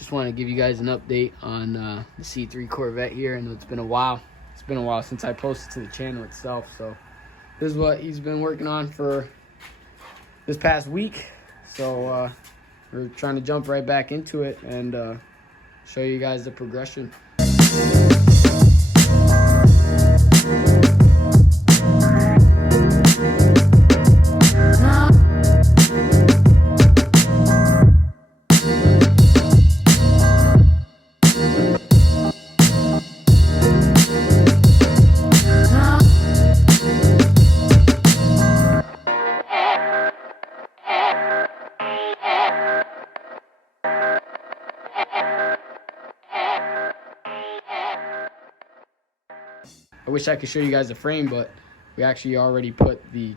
just want to give you guys an update on the C3 Corvette here. I know it's been a while. It's been a while since I posted to the channel itself. So this is what he's been working on for this past week. So we're trying to jump right back into it and show you guys the progression. I wish I could show you guys the frame, but we actually already put the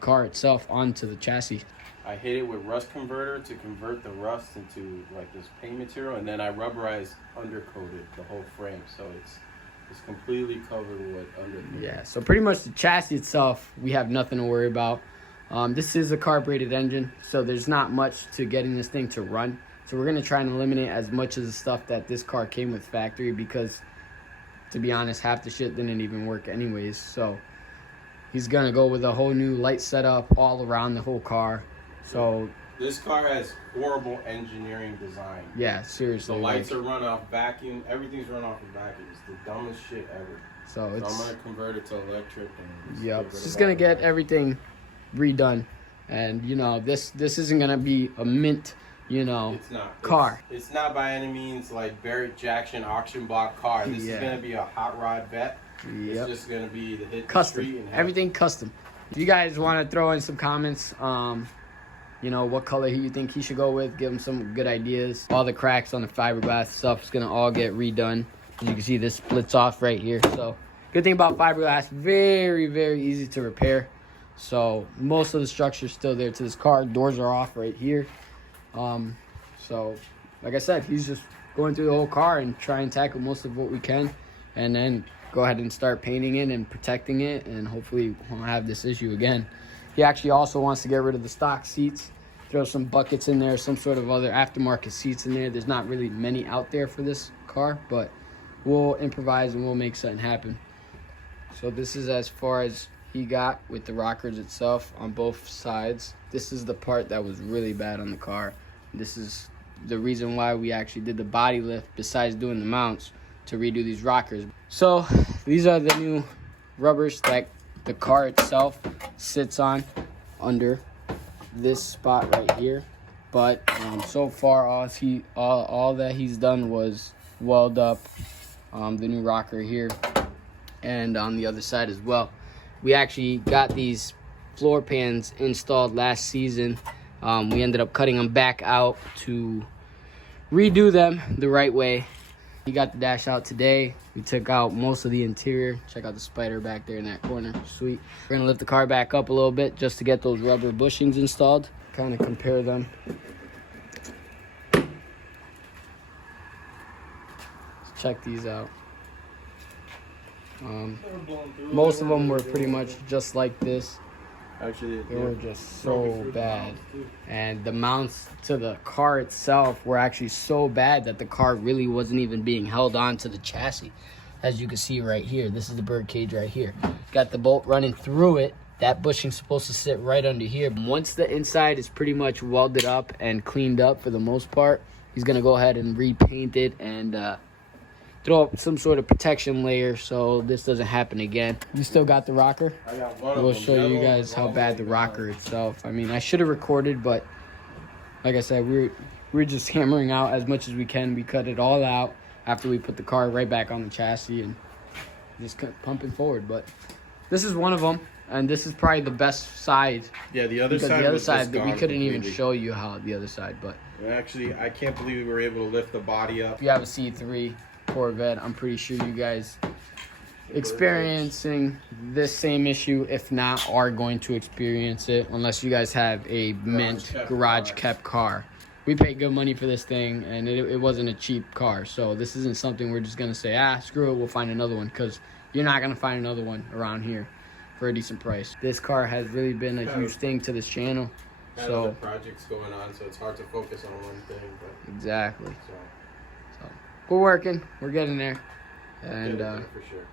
car itself onto the chassis. I hit it with rust converter to convert the rust into like this paint material, and then I rubberized undercoated the whole frame, so it's completely covered with undercoating. Yeah, so pretty much the chassis itself, we have nothing to worry about. This is a carbureted engine, so there's not much to getting this thing to run. So we're gonna try and eliminate as much of the stuff that this car came with factory, because to be honest, half the shit didn't even work anyways. So he's gonna go with a whole new light setup all around the whole car. So this car has horrible engineering design. Yeah, seriously. The lights are run off vacuum. Everything's run off of vacuum. It's the dumbest shit ever. So I'm gonna convert it to electric. And yep, it's just gonna get everything redone. And you know, this isn't gonna be a mint, you know, it's not. car. It's not by any means like Barrett Jackson auction block car. This is gonna be a hot rod vet. It's just gonna be the hit custom. The street and everything custom. If you guys want to throw in some comments, you know, what color you think he should go with, give him some good ideas. All the cracks on the fiberglass stuff is gonna all get redone. As you can see, this splits off right here. So good thing about fiberglass, very, very easy to repair. So most of the structure is still there to this car. Doors are off right here. So like I said, he's just going through the whole car and try and tackle most of what we can, and then go ahead and start painting it and protecting it, and hopefully we won't have this issue again. He actually also wants to get rid of the stock seats, throw some buckets in there, some sort of other aftermarket seats in there. There's not really many out there for this car, but we'll improvise and we'll make something happen. So this is as far as he got with the rockers itself on both sides. This is the part that was really bad on the car. This is the reason why we actually did the body lift, besides doing the mounts, to redo these rockers. So these are the new rubbers that the car itself sits on under this spot right here. But so far all that he's done was weld up the new rocker here and on the other side as well. We actually got these floor pans installed last season. We ended up cutting them back out to redo them the right way. He got the dash out today. We took out most of the interior. Check out the spider back there in that corner. Sweet. We're gonna lift the car back up a little bit just to get those rubber bushings installed. Kind of compare them. Let's check these out. Most of them were pretty much just like this. Actually, they were just so bad, and the mounts to the car itself were actually so bad that the car really wasn't even being held on to the chassis. As you can see right here, this is the bird cage right here. Got the bolt running through it. That bushing's supposed to sit right under here. Once the inside is pretty much welded up and cleaned up for the most part, he's gonna go ahead and repaint it and throw up some sort of protection layer so this doesn't happen again. You still got the rocker? I got one. We'll show you guys how bad the rocker itself. I mean, I should have recorded, but like I said, we're just hammering out as much as we can. We cut it all out after we put the car right back on the chassis and just kept pumping forward. But this is one of them, and this is probably the best side. Yeah, the other side. The other side, we couldn't even show you how the other side. But actually, I can't believe we were able to lift the body up. If you have a C3 Corvette, I'm pretty sure you guys experiencing this same issue, if not are going to experience it, unless you guys have a mint garage kept car. We paid good money for this thing, and it wasn't a cheap car, so this isn't something we're just gonna say, screw it, we'll find another one, because you're not gonna find another one around here for a decent price. This car has really been a huge thing to this channel, Had other projects going on, so it's hard to focus on one thing. But exactly. So we're working. We're getting there. And for sure.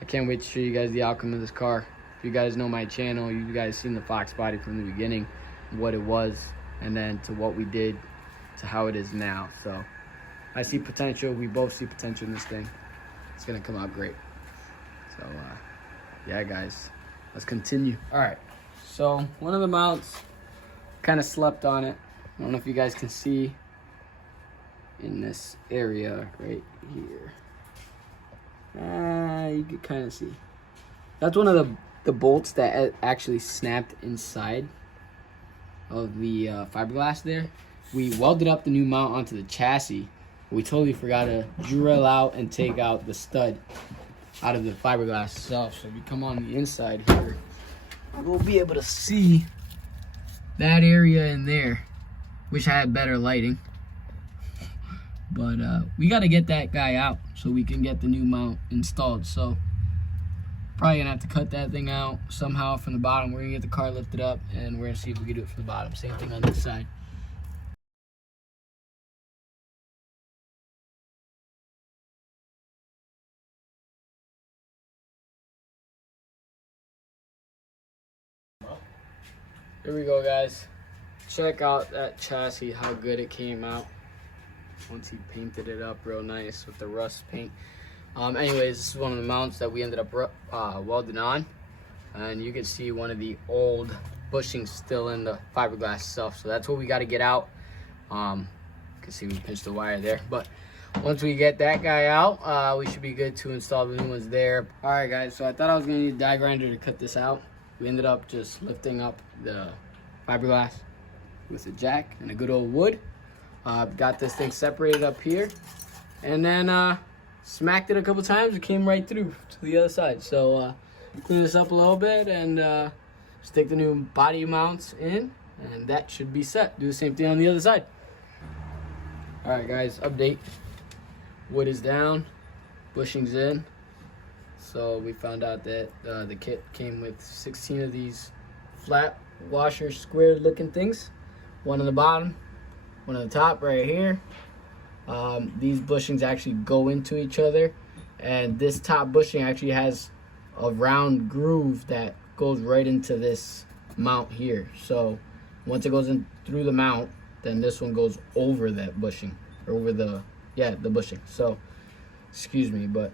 I can't wait to show you guys the outcome of this car. If you guys know my channel, you guys seen the Fox body from the beginning, what it was, and then to what we did to how it is now. So I see potential. We both see potential in this thing. It's gonna come out great. So yeah, guys, let's continue. All right, so one of the mounts kind of slept on it. I don't know if you guys can see in this area right here. You can kind of see. That's one of the bolts that actually snapped inside of the fiberglass there. We welded up the new mount onto the chassis. We totally forgot to drill out and take out the stud out of the fiberglass itself. So if you come on the inside here, we'll be able to see that area in there. Wish I had better lighting. But we got to get that guy out so we can get the new mount installed. So probably gonna have to cut that thing out somehow from the bottom. We're gonna get the car lifted up and we're gonna see if we can do it from the bottom. Same thing on this side. Here we go, guys. Check out that chassis, how good it came out once he painted it up real nice with the rust paint. Anyways, this is one of the mounts that we ended up welding on, and you can see one of the old bushings still in the fiberglass itself. So that's what we got to get out. You can see we pinched the wire there, but once we get that guy out, we should be good to install the new ones there. All right, guys, so I thought I was gonna need a die grinder to cut this out. We ended up just lifting up the fiberglass with a jack and a good old wood. Got this thing separated up here, and then smacked it a couple times. It came right through to the other side. So clean this up a little bit and stick the new body mounts in, and that should be set. Do the same thing on the other side. All right, guys, update. Wood is down, bushings in. So we found out that the kit came with 16 of these flat washer square looking things. One on the bottom, one on the top right here. These bushings actually go into each other, and this top bushing actually has a round groove that goes right into this mount here. So once it goes in through the mount, then this one goes over that bushing, or over the bushing. So excuse me, but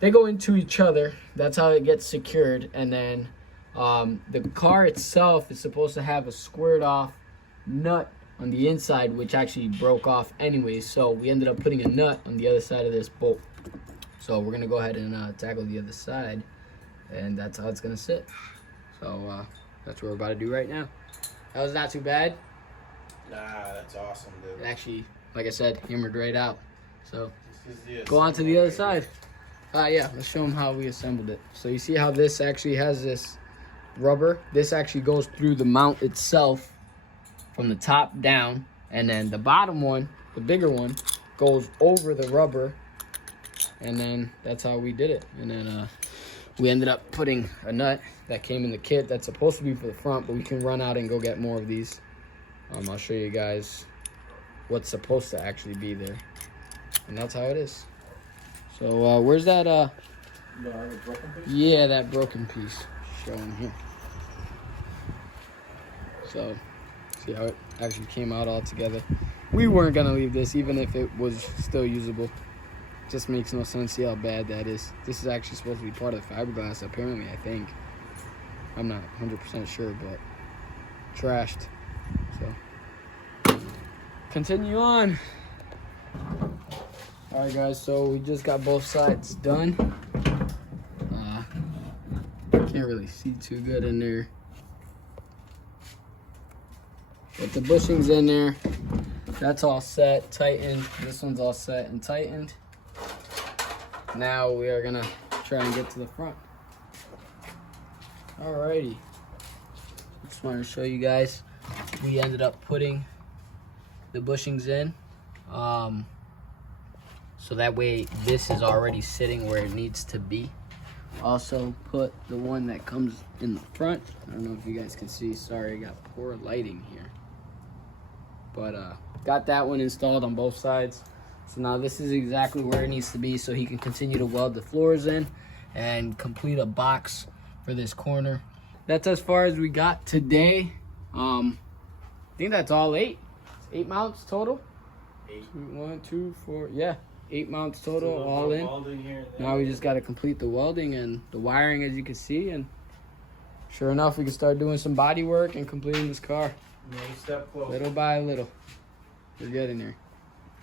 they go into each other. That's how it gets secured. And then the car itself is supposed to have a squared off nut on the inside, which actually broke off anyways. So we ended up putting a nut on the other side of this bolt. So we're gonna go ahead and tackle the other side, and that's how it's gonna sit. So that's what we're about to do right now. That was not too bad. Nah, that's awesome, dude. It actually, like I said, hammered right out. So go on to the other side. Yeah, let's show them how we assembled it. So you see how this actually has this rubber? This actually goes through the mount itself from the top down, and then the bottom one, the bigger one, goes over the rubber, and then that's how we did it. And then we ended up putting a nut that came in the kit that's supposed to be for the front, but we can run out and go get more of these. I'll show you guys what's supposed to actually be there, and that's how it is. So where's that broken piece? Yeah, that broken piece showing here. So see how it actually came out all together. We weren't gonna leave this even if it was still usable. Just makes no sense. See how bad that is. This is actually supposed to be part of the fiberglass, apparently, I think. I'm not 100% sure, but trashed. So continue on. All right, guys, so we just got both sides done. Can't really see too good in there, but the bushing's in there. That's all set, tightened. This one's all set and tightened. Now we are gonna try and get to the front. Alrighty, just wanted to show you guys. We ended up putting the bushings in, so that way this is already sitting where it needs to be. Also put the one that comes in the front. I don't know if you guys can see. Sorry, I got poor lighting here. But got that one installed on both sides. So now this is exactly where it needs to be so he can continue to weld the floors in and complete a box for this corner. That's as far as we got today. I think that's all 8. 8 mounts total. 8. 1, 2, 4. Yeah, 8 mounts total, all in. Here Now we just got to complete the welding and the wiring, as you can see, and sure enough, we can start doing some body work and completing this car. Another step closer. Little by little. We're getting there.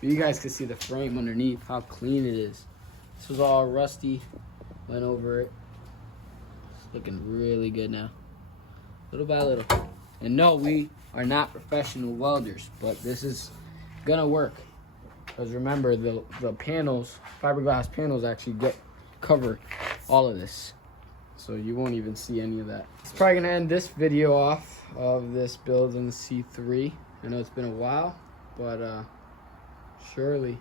But you guys can see the frame underneath, how clean it is. This was all rusty. Went over it. It's looking really good now. Little by little. And no, we are not professional welders, but this is gonna work. Because remember, the panels, fiberglass panels actually cover all of this. So you won't even see any of that. It's probably gonna end this video off of this build in the C3. I know it's been a while, but surely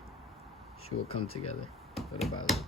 she will come together little by little.